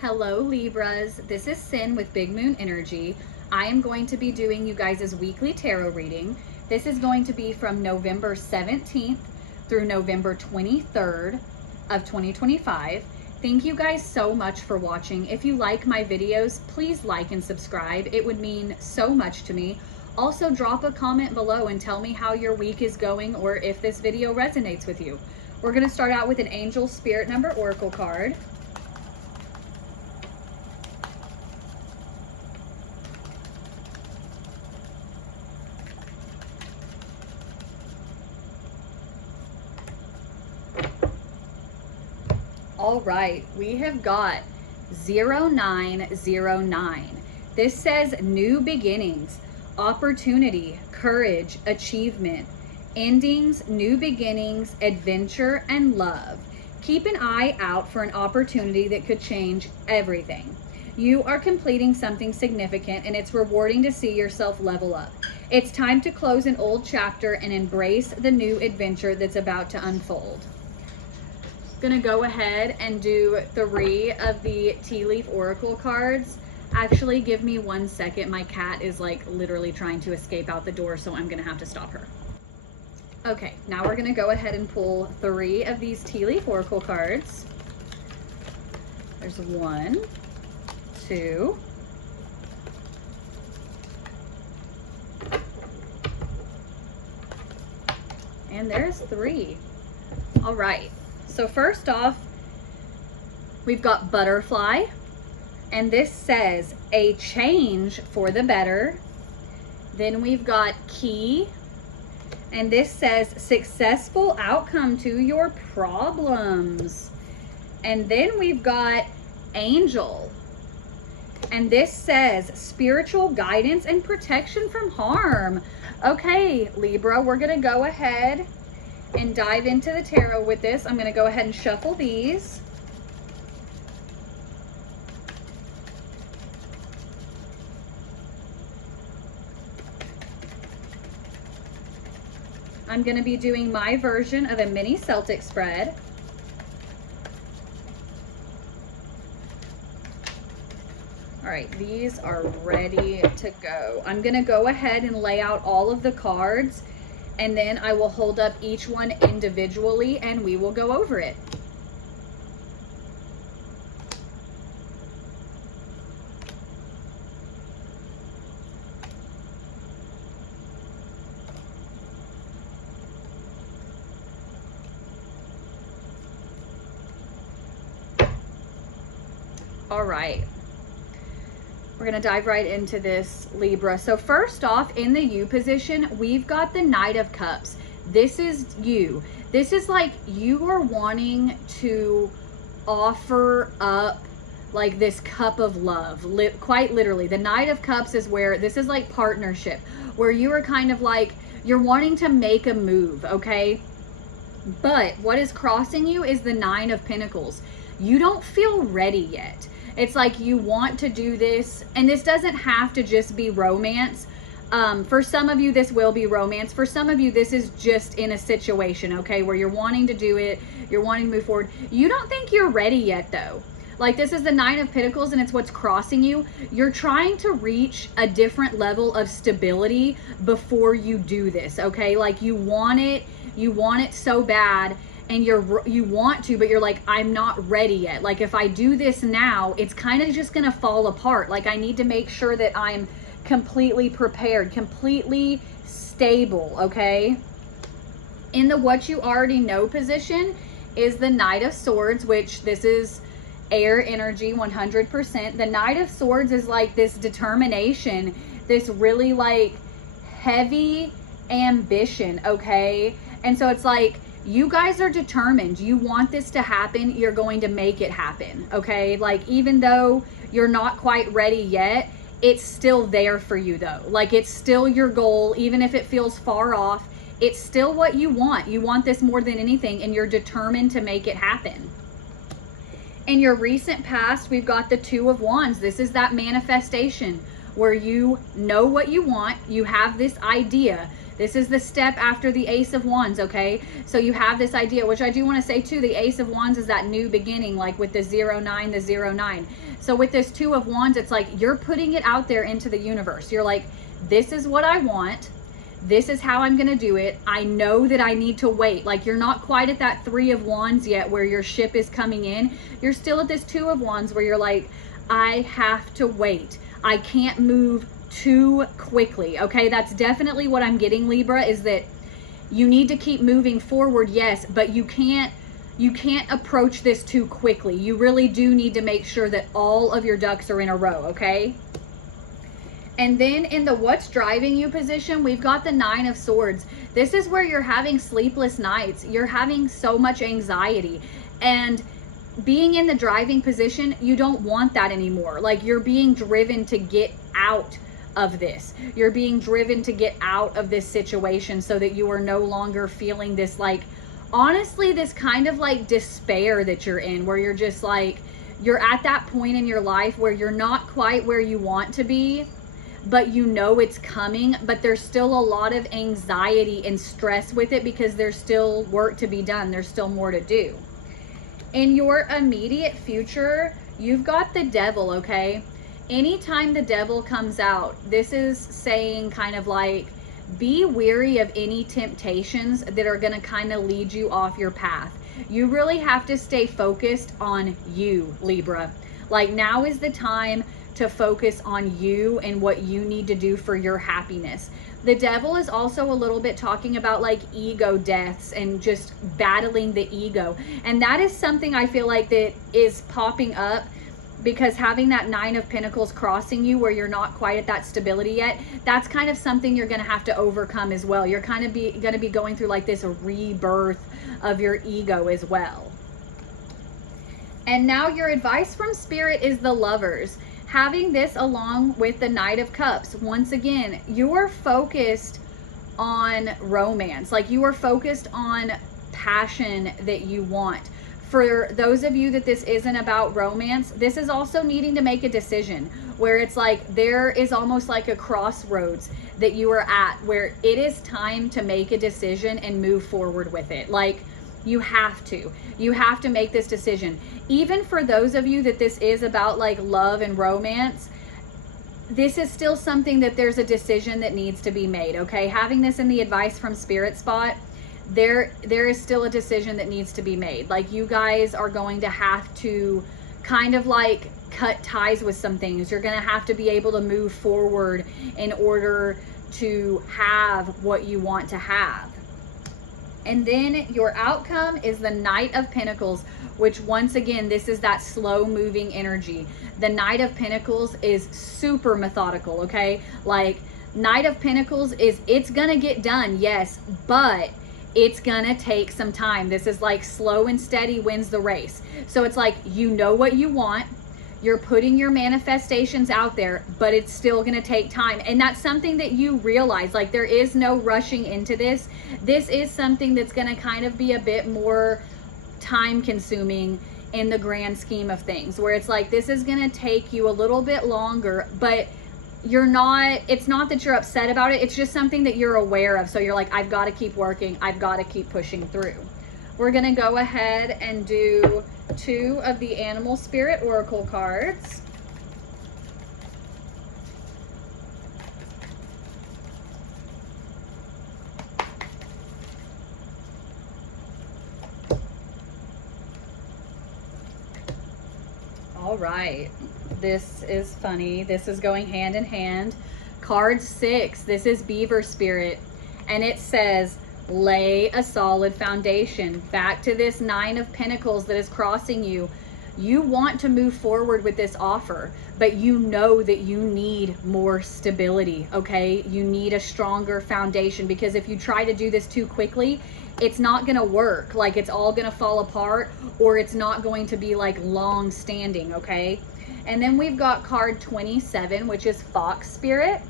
Hello Libras, this is Cyn with Big Moon Energy. I am going to be doing you guys' weekly tarot reading. This is going to be from November 17th through November 23rd of 2025. Thank you guys so much for watching. If you like my videos, please like and subscribe. It would mean so much to me. Also, drop a comment below and tell me how your week is going or if this video resonates with you. We're going to start out with an Angel Spirit Number Oracle card. All right, we have got 0909. This says new beginnings, opportunity, courage, achievement, endings, new beginnings, adventure, and love. Keep an eye out for an opportunity that could change everything. You are completing something significant and it's rewarding to see yourself level up. It's time to close an old chapter and embrace the new adventure that's about to unfold. Gonna go ahead and do 3 of the tea leaf oracle cards. Actually, give me 1 second. My cat is like literally trying to escape out the door, so I'm gonna have to stop her. Okay, now we're gonna go ahead and pull 3 of these tea leaf oracle cards. There's 1, 2, and there's 3. All right. So first off, we've got butterfly, and this says a change for the better. Then we've got key, and this says successful outcome to your problems. And then we've got angel, and this says spiritual guidance and protection from harm. Okay, Libra, we're gonna go ahead and dive into the tarot with this. I'm going to go ahead and shuffle these. I'm going to be doing my version of a mini Celtic spread. All right, these are ready to go. I'm going to go ahead and lay out all of the cards, and then I will hold up each one individually and we will go over it. All right. We're gonna dive right into this, Libra. So first off, in the you position, we've got the Knight of Cups. This is you. This is like you are wanting to offer up like this cup of love, quite literally. The Knight of Cups is where, this is like partnership, where you are kind of like, you're wanting to make a move, okay? But what is crossing you is the 9 of Pentacles. You don't feel ready yet. It's like you want to do this, and this doesn't have to just be romance. For some of you, this will be romance. For some of you, this is just in a situation, okay, where you're wanting to do it, you're wanting to move forward. You don't think you're ready yet, though. Like, this is the 9 of Pentacles, and it's what's crossing you. You're trying to reach a different level of stability before you do this, okay? Like, you want it so bad, and you want to, but you're like, I'm not ready yet. Like, if I do this now, it's kind of just gonna fall apart. Like, I need to make sure that I'm completely prepared, completely stable, okay? In the what you already know position is the Knight of Swords, which this is air energy 100%. The Knight of Swords is like this determination, this really like heavy ambition, okay? And so it's like, you guys are determined. You want this to happen. You're going to make it happen, okay? Like, even though you're not quite ready yet, it's still there for you though. Like, it's still your goal, even if it feels far off. It's still what you want. You want this more than anything, and you're determined to make it happen. In your recent past, we've got the 2 of Wands. This is that manifestation where you know what you want. You have this idea. This is the step after the Ace of Wands, okay? So you have this idea, which I do want to say too, the Ace of Wands is that new beginning, like with the 09, the 09. So with this Two of Wands, it's like you're putting it out there into the universe. You're like, this is what I want. This is how I'm going to do it. I know that I need to wait. Like, you're not quite at that Three of Wands yet where your ship is coming in. You're still at this Two of Wands where you're like, I have to wait. I can't move too quickly. Okay, that's definitely what I'm getting, Libra, is that you need to keep moving forward, yes, but you can't approach this too quickly. You really do need to make sure that all of your ducks are in a row, okay? And then in the what's driving you position, we've got the Nine of Swords. This is where you're having sleepless nights. You're having so much anxiety. And being in the driving position, you don't want that anymore. Like, you're being driven to get out of this. You're being driven to get out of this situation so that you are no longer feeling this, like, honestly, this kind of like despair that you're in, where you're just like, you're at that point in your life where you're not quite where you want to be, but you know it's coming, but there's still a lot of anxiety and stress with it because there's still work to be done. There's still more to do. In your immediate future, you've got the Devil, okay? Anytime the Devil comes out, this is saying kind of like, be weary of any temptations that are going to kind of lead you off your path. You really have to stay focused on you, Libra. Like, now is the time to focus on you and what you need to do for your happiness. The Devil is also a little bit talking about like ego deaths and just battling the ego. And that is something I feel like that is popping up because having that Nine of Pentacles crossing you where you're not quite at that stability yet, that's kind of something you're going to have to overcome as well. You're kind of going to be going through like this rebirth of your ego as well. And now your advice from Spirit is the Lovers. Having this along with the Knight of Cups, once again, you are focused on romance. Like, you are focused on passion that you want. For those of you that this isn't about romance, this is also needing to make a decision where it's like there is almost like a crossroads that you are at where it is time to make a decision and move forward with it. Like, you have to make this decision. Even for those of you that this is about like love and romance, this is still something that there's a decision that needs to be made, okay? Having this in the advice from Spirit spot, there is still a decision that needs to be made. Like, you guys are going to have to kind of like cut ties with some things. You're going to have to be able to move forward in order to have what you want to have. And then your outcome is the Knight of Pentacles, which once again, this is that slow moving energy. The Knight of Pentacles is super methodical, okay? Like, Knight of Pentacles is, it's gonna get done, yes, but it's gonna take some time. This is like slow and steady wins the race. So it's like, you know what you want, you're putting your manifestations out there, but it's still gonna take time. And that's something that you realize, like, there is no rushing into this. This is something that's gonna kind of be a bit more time consuming in the grand scheme of things, where it's like, this is gonna take you a little bit longer, but you're not, it's not that you're upset about it, it's just something that you're aware of. So you're like, I've got to keep working, I've got to keep pushing through. We're gonna go ahead and do 2 of the Animal Spirit Oracle cards. All right, this is funny. This is going hand in hand. Card 6, this is Beaver Spirit, and it says, lay a solid foundation. Back to this 9 of Pentacles that is crossing you. You want to move forward with this offer, but you know that you need more stability, okay? You need a stronger foundation, because if you try to do this too quickly, it's not gonna work. Like, it's all gonna fall apart, or it's not going to be like long standing, okay? And then we've got card 27, which is Fox Spirit.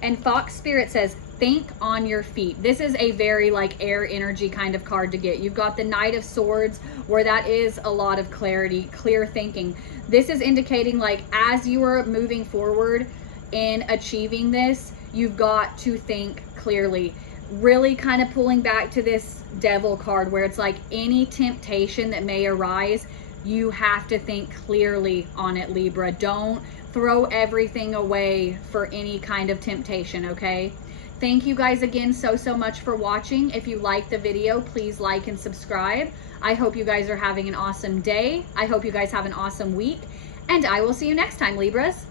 And Fox Spirit says, think on your feet. This is a very like air energy kind of card to get. You've got the Knight of Swords, where that is a lot of clarity, clear thinking. This is indicating like, as you are moving forward in achieving this, you've got to think clearly. really kind of pulling back to this Devil card where it's like any temptation that may arise, you have to think clearly on it, Libra. Don't throw everything away for any kind of temptation, okay? Thank you guys again so much for watching. If you liked the video, please like and subscribe. I hope you guys are having an awesome day. I hope you guys have an awesome week. And I will see you next time, Libras.